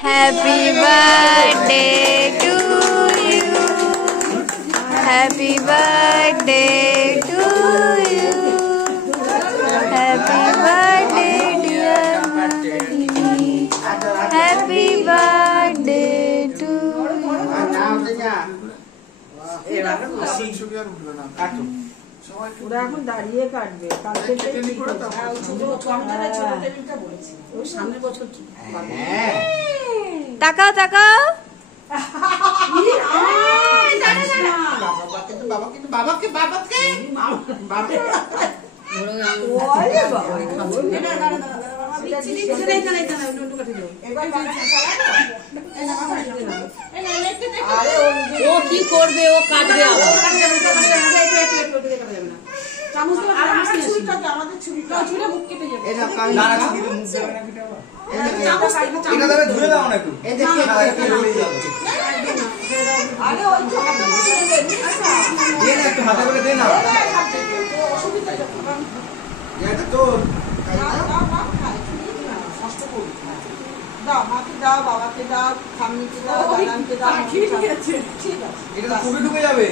Happy birthday to you. Happy birthday to you. Happy birthday dear Madhuri. Happy birthday to you. ওরা এখন দাঁড়িয়ে কাটবে কালকে সামনের বছর কি তাকাও তাকাও বাবাকে ও কি করবে ও কাটবে দাও মাকে দাও বাবাকে দাও ঠাম্মিকে দাও দাদাকে দাও ঠিক আছে এটা খুবই ঢুকে যাবে